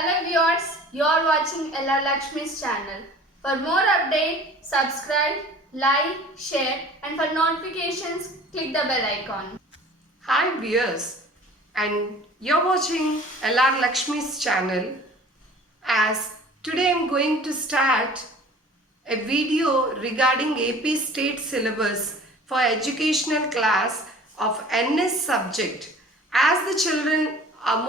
Hello viewers, you are watching LR Lakshmi's channel. For more update, subscribe, like, share and for notifications, click the bell icon. Hi viewers, and you're watching LR Lakshmi's channel. As today I'm going to start a video regarding AP state syllabus for educational class of NS subject. As the children,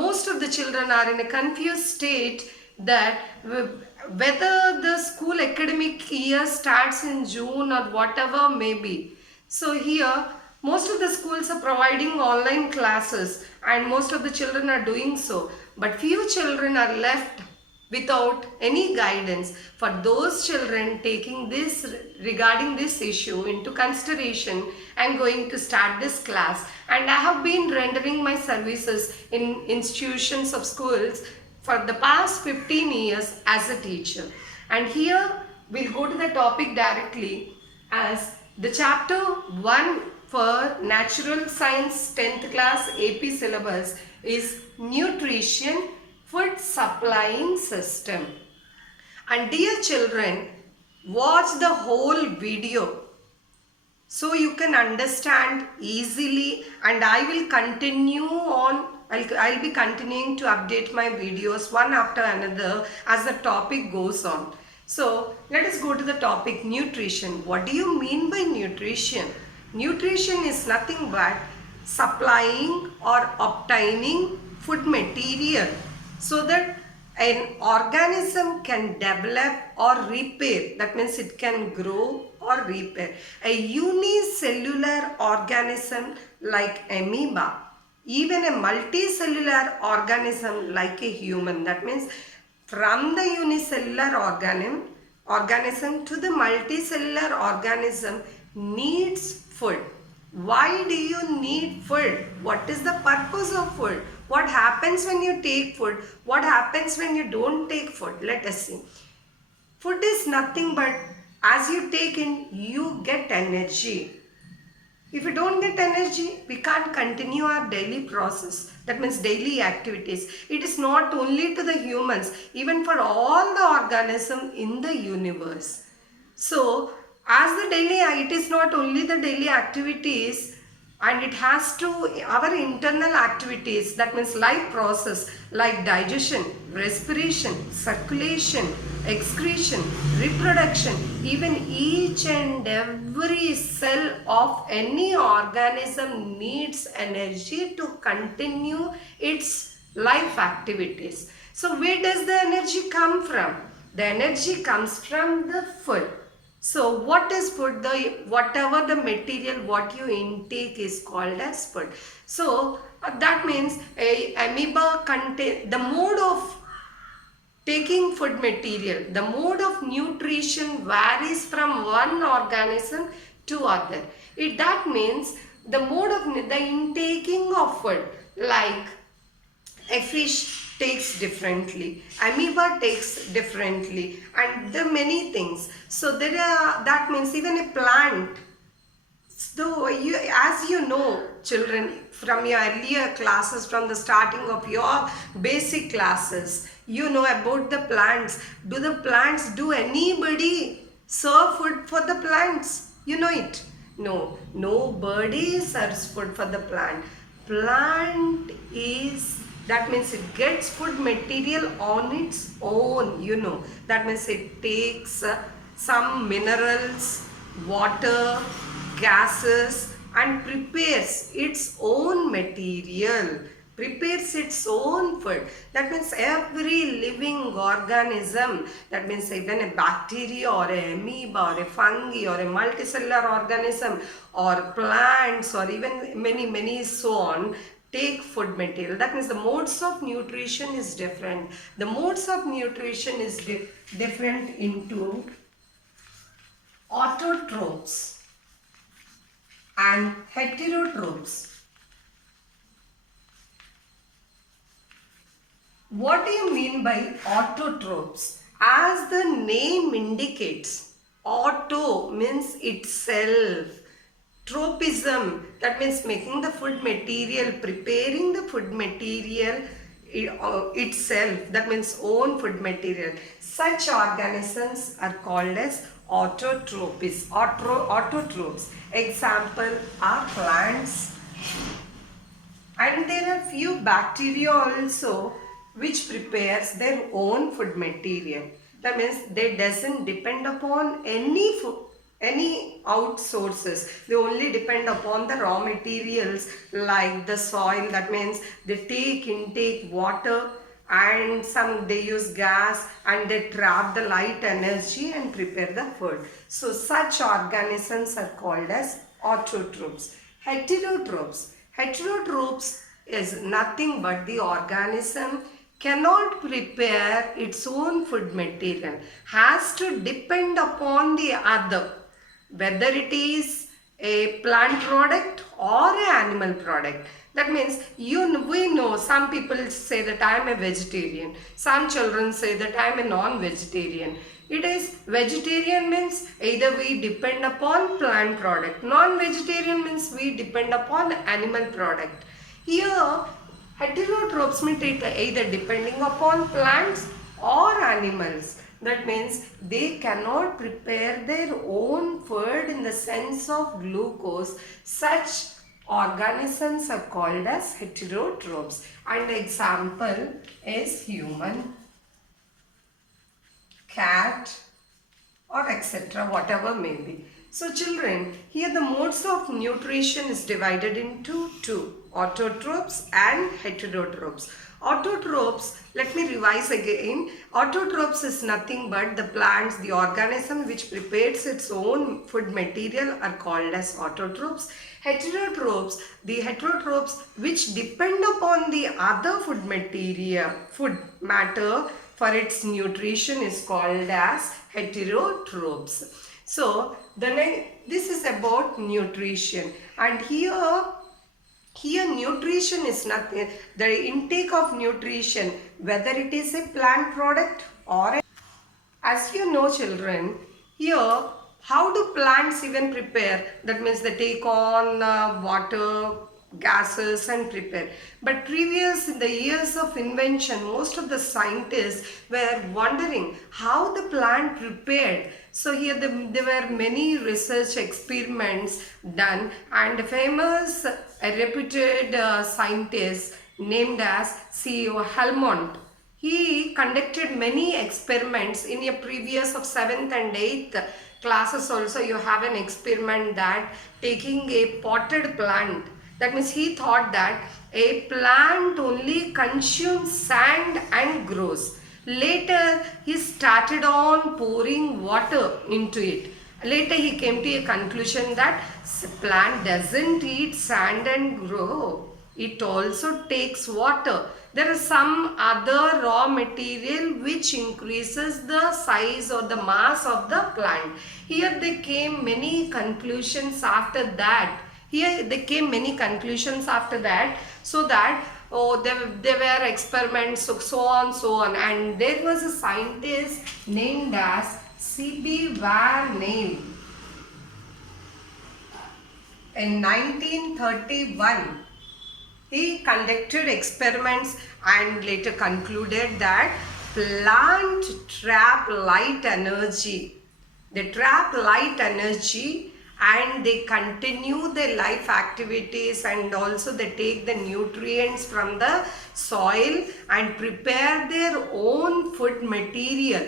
most of the children are in a confused state that whether the school academic year starts in June or whatever may be. So here most of the schools are providing online classes and most of the children are doing so, but few children are left without any guidance. For those children taking this regarding this issue into consideration, I am going to start this class, and I have been rendering my services in institutions of schools for the past 15 years as a teacher. And here we'll go to the topic directly, as the chapter 1 for natural science 10th class AP syllabus is nutrition, food supplying system. And dear children, watch the whole video so you can understand easily, and I will continue on. I'll be continuing to update my videos one after another as the topic goes on. So let us go to the topic nutrition. What do you mean by nutrition? Nutrition is nothing but supplying or obtaining food material so that an organism can develop or repair. That means it can grow or repair. A unicellular organism like amoeba, even a multicellular organism like a human. That means from the unicellular organism to the multicellular organism needs food. Why do you need food? What is the purpose of food? What happens when you take food? What happens when you don't take food? Let us see. Food is nothing but as you take in, you get energy. If you don't get energy, we can't continue our daily process. That means daily activities. It is not only to the humans, even for all the organisms in the universe. So, as the daily, it is not only the daily activities, and it has to our internal activities, that means life process like digestion, respiration, circulation, excretion, reproduction. Even each and every cell of any organism needs energy to continue its life activities. So where does the energy come from? The energy comes from the food. So what is food? Whatever the material what you intake is called as food. So that means a amoeba contain the mode of taking food material, the mode of nutrition varies from one organism to other. That means the mode of the intaking of food, like a fish takes differently, amoeba takes differently, and the many things. So that means even a plant. So as you know, children, from your earlier classes, from the starting of your basic classes, you know about the plants. Do anybody serve food for the plants? You know it? No, nobody serves food for the plant. Plant is, that means it gets food material on its own, you know. That means it takes some minerals, water, gases, and prepares its own material, prepares its own food. That means every living organism, that means even a bacteria or a amoeba or a fungi or a multicellular organism or plants or even many so on, take food material. That means the modes of nutrition is different. The modes of nutrition is different into autotrophs and heterotrophs. What do you mean by autotrophs? As the name indicates, auto means itself. Tropism, that means making the food material, preparing the food material itself, that means own food material. Such organisms are called as autotrophs. Autotrophs. Example are plants, and there are few bacteria also which prepares their own food material. That means they doesn't depend upon any food, any outsources. They only depend upon the raw materials like the soil. That means they intake water, and some they use gas, and they trap the light energy and prepare the food. So such organisms are called as autotrophs. Heterotrophs. Heterotrophs is nothing but the organism cannot prepare its own food material, has to depend upon the other, whether it is a plant product or an animal product. That means we know some people say that I am a vegetarian, some children say that I am a non-vegetarian. It is vegetarian means either we depend upon plant product, non-vegetarian means we depend upon animal product. Here heterotrophs means either depending upon plants or animals. That means they cannot prepare their own food in the sense of glucose. Such organisms are called as heterotrophs. And example is human, cat, or etc. whatever may be. So children, here the modes of nutrition is divided into two: autotrophs and heterotrophs. Autotrophs, let me revise again. Autotrophs is nothing but the plants, the organism which prepares its own food material are called as autotrophs. Heterotrophs, the heterotrophs which depend upon the other food material, food matter for its nutrition is called as heterotrophs. So this is about nutrition, and here nutrition is nothing, the intake of nutrition, whether it is a plant product or as you know children, here how do plants even prepare? That means they take on water, gases and prepare. But previous in the years of invention, most of the scientists were wondering how the plant prepared. So here there were many research experiments done, and a famous reputed scientist named as CEO Helmont, he conducted many experiments. In your previous of 7th and 8th classes also you have an experiment that taking a potted plant. That means he thought that a plant only consumes sand and grows. Later he started on pouring water into it. Later he came to a conclusion that plant doesn't eat sand and grow. It also takes water. There is some other raw material which increases the size or the mass of the plant. Here there came many conclusions after that. So that there were experiments, so on, and there was a scientist named as C.B. Van Neel. In 1931, he conducted experiments and later concluded that plant trap light energy. They trap light energy and they continue their life activities, and also they take the nutrients from the soil and prepare their own food material.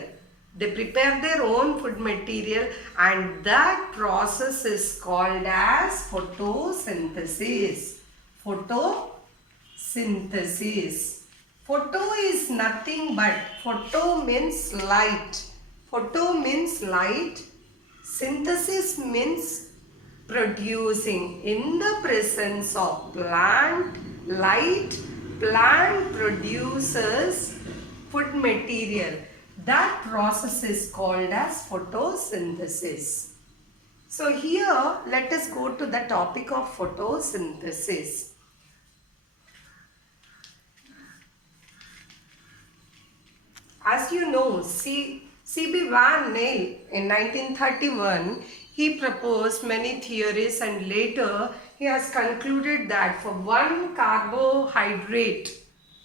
They prepare their own food material, and that process is called as photosynthesis. Photosynthesis. Photo is nothing but, photo means light. Photo means light. Synthesis means producing. In the presence of plant, light, plant produces food material. That process is called as photosynthesis. So here let us go to the topic of photosynthesis. As you know, C.B. Van Neel in 1931, he proposed many theories, and later he has concluded that for one carbohydrate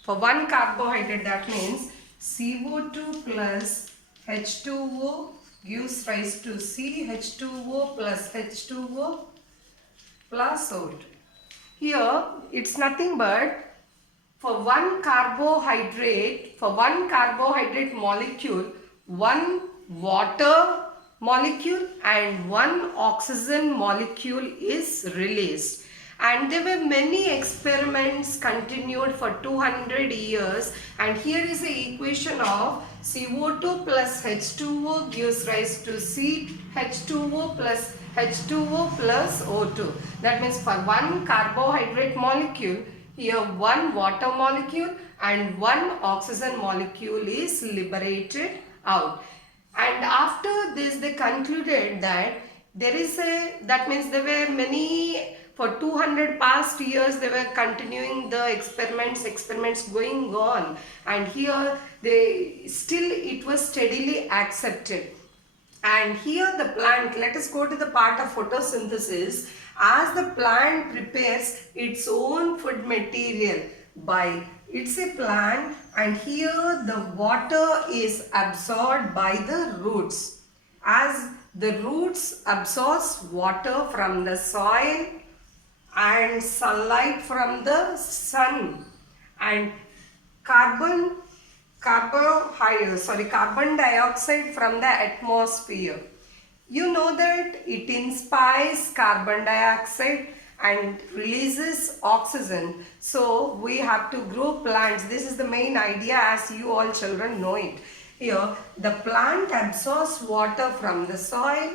For one carbohydrate, that means CO2 plus H2O gives rise to CH2O plus H2O plus O2. Here it's nothing but for one carbohydrate molecule, one water molecule and one oxygen molecule is released. And there were many experiments continued for 200 years, and here is the equation of CO2 plus H2O gives rise to CH2O plus H2O plus O2. That means for one carbohydrate molecule, here one water molecule and one oxygen molecule is liberated out. And after this they concluded that that means there were many, for 200 past years they were continuing the experiments going on, and here it was steadily accepted. And here the plant, let us go to the part of photosynthesis. As the plant prepares its own food material it's a plant, and here the water is absorbed by the roots. As the roots absorbs water from the soil and sunlight from the sun, and carbon dioxide from the atmosphere. You know that it inspires carbon dioxide and releases oxygen. So we have to grow plants. This is the main idea, as you all children know it. Here the plant absorbs water from the soil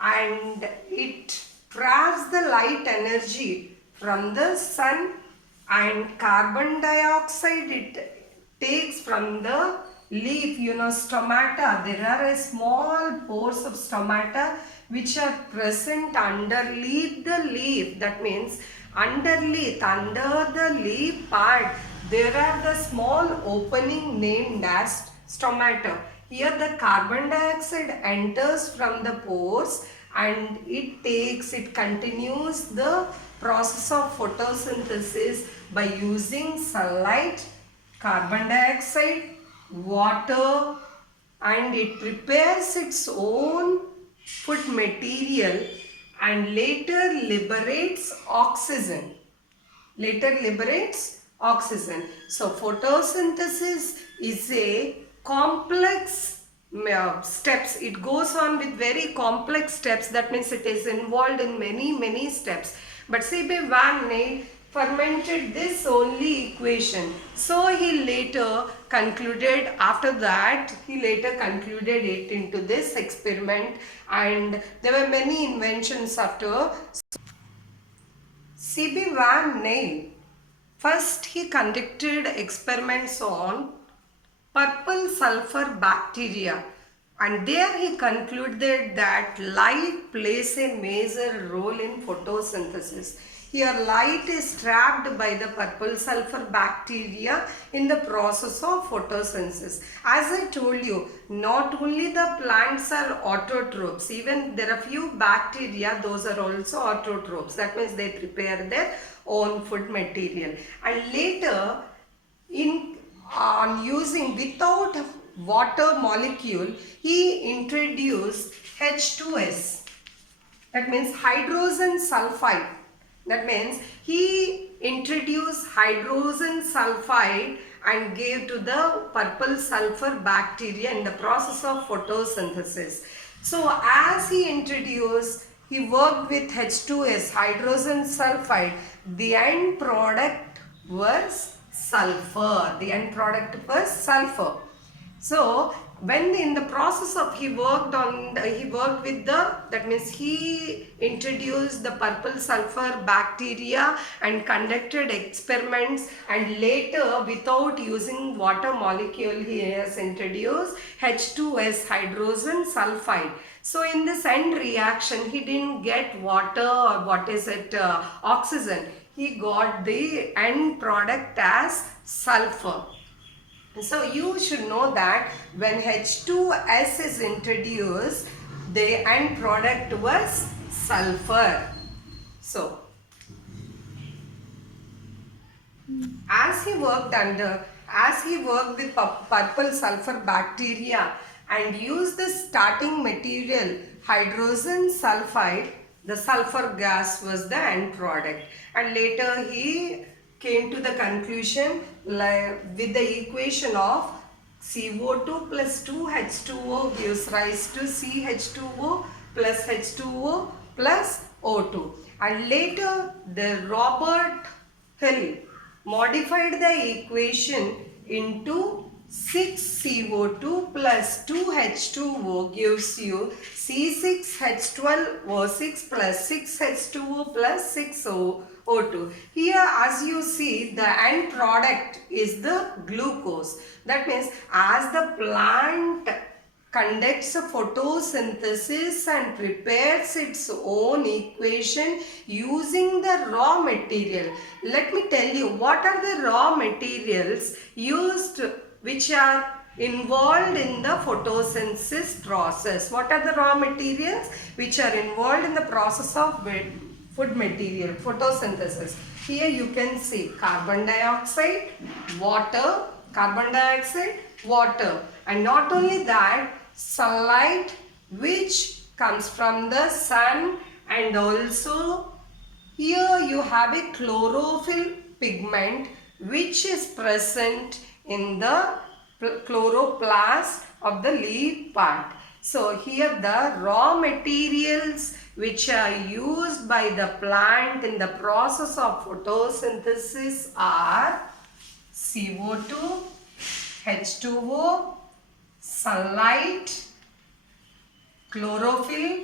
and it traps the light energy from the sun, and carbon dioxide it takes from the leaf, stomata. There are a small pores of stomata which are present underneath the leaf. That means under the leaf part, there are the small opening named as stomata. Here the carbon dioxide enters from the pores and it continues the process of photosynthesis by using sunlight, carbon dioxide, water, and it prepares its own food material and later liberates oxygen. So photosynthesis is a complex steps. It goes on with very complex steps. That means it is involved in many steps. But C.B. van Ney fermented this only equation. So he later concluded it into this experiment, and there were many inventions after. C.B. van Ney, first he conducted experiments on purple sulfur bacteria, and there he concluded that light plays a major role in photosynthesis. Here light is trapped by the purple sulfur bacteria in the process of photosynthesis. As I told you, not only the plants are autotrophs, even there are few bacteria, those are also autotrophs. That means they prepare their own food material. And later, on using without water molecule, he introduced H2S. That means hydrogen sulfide. That means he introduced hydrogen sulfide and gave to the purple sulfur bacteria in the process of photosynthesis. So as he worked with H2S, hydrogen sulfide, the end product was sulfur. So when in the process of he worked with that means he introduced the purple sulfur bacteria and conducted experiments, and later without using water molecule he has introduced H2S, hydrogen sulfide. So in this end reaction he didn't get water or oxygen. He got the end product as sulfur. So you should know that when H2S is introduced, the end product was sulfur. So As he worked with purple sulfur bacteria and used the starting material hydrogen sulfide, the sulfur gas was the end product. And later he came to the conclusion with the equation of CO2 plus 2H2O gives rise to CH2O plus H2O plus O2. And later the Robert Hill modified the equation into 6CO2 plus 2H2O gives you C6H12O6 plus 6H2O plus 6O2. Here, as you see, the end product is the glucose. That means as the plant conducts a photosynthesis and prepares its own equation using the raw material. Let me tell you what are the raw materials used which are involved in the photosynthesis process. What are the raw materials which are involved in the process of food material photosynthesis? Here you can see carbon dioxide, water, and not only that, sunlight which comes from the sun, and also here you have a chlorophyll pigment which is present in the chloroplast of the leaf part. So here the raw materials which are used by the plant in the process of photosynthesis are CO2, H2O, sunlight, chlorophyll,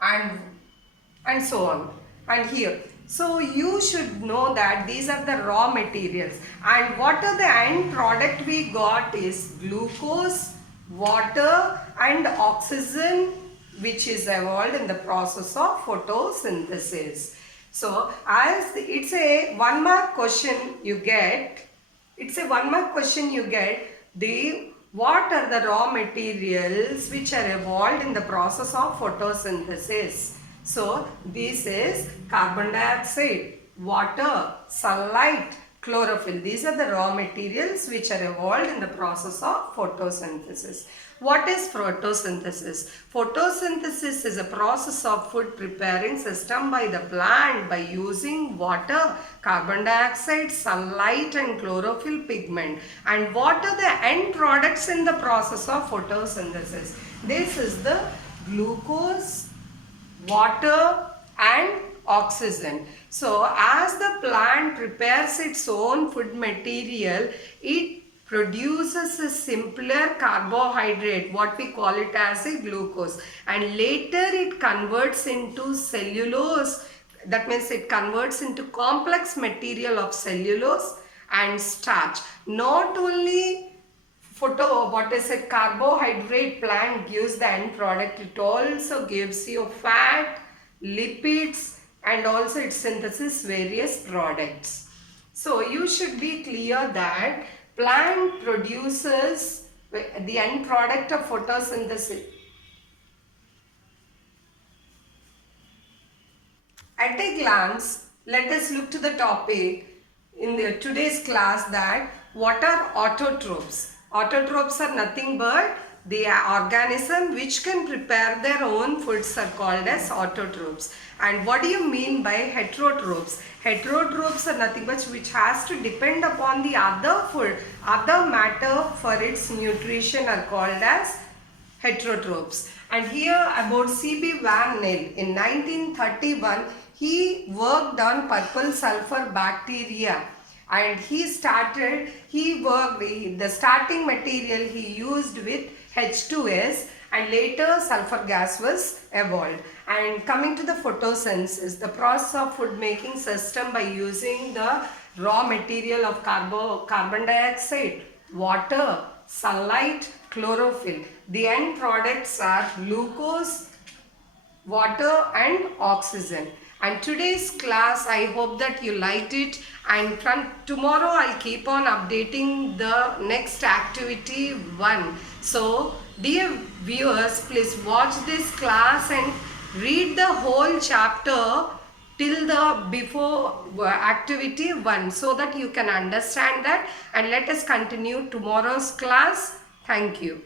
and so on. And here, so you should know that these are the raw materials, and what are the end product we got is glucose, water and oxygen, which is evolved in the process of photosynthesis. So as it's a 1 mark question you get, what are the raw materials which are evolved in the process of photosynthesis. So this is carbon dioxide, water, sunlight, chlorophyll. These are the raw materials which are evolved in the process of photosynthesis. What is photosynthesis? Photosynthesis is a process of food preparing system by the plant by using water, carbon dioxide, sunlight and chlorophyll pigment. And what are the end products in the process of photosynthesis? This is the glucose, water and oxygen. So as the plant prepares its own food material, it produces a simpler carbohydrate, what we call it as a glucose, and later it converts into cellulose. That means it converts into complex material of cellulose and starch. Not only carbohydrate plant gives the end product, it also gives you fat, lipids, and also it synthesizes various products. So you should be clear that plant produces the end product of photosynthesis. At a glance, let us look to the topic in today's class, that what are autotrophs? Autotrophs are nothing but the organism which can prepare their own foods are called as autotrophs. And what do you mean by heterotrophs? Heterotrophs are nothing but which has to depend upon the other food, other matter for its nutrition are called as heterotrophs. And here about C.B. Van Nel in 1931, he worked on purple sulfur bacteria. And the starting material he used with H2S, and later sulfur gas was evolved. And coming to the photosynthesis, the process of food making system by using the raw material of carbon dioxide, water, sunlight, chlorophyll. The end products are glucose, water and oxygen. And today's class, I hope that you liked it, and from tomorrow I'll keep on updating the next activity 1. So dear viewers, please watch this class and read the whole chapter till the before activity 1 so that you can understand that, and let us continue tomorrow's class. Thank you.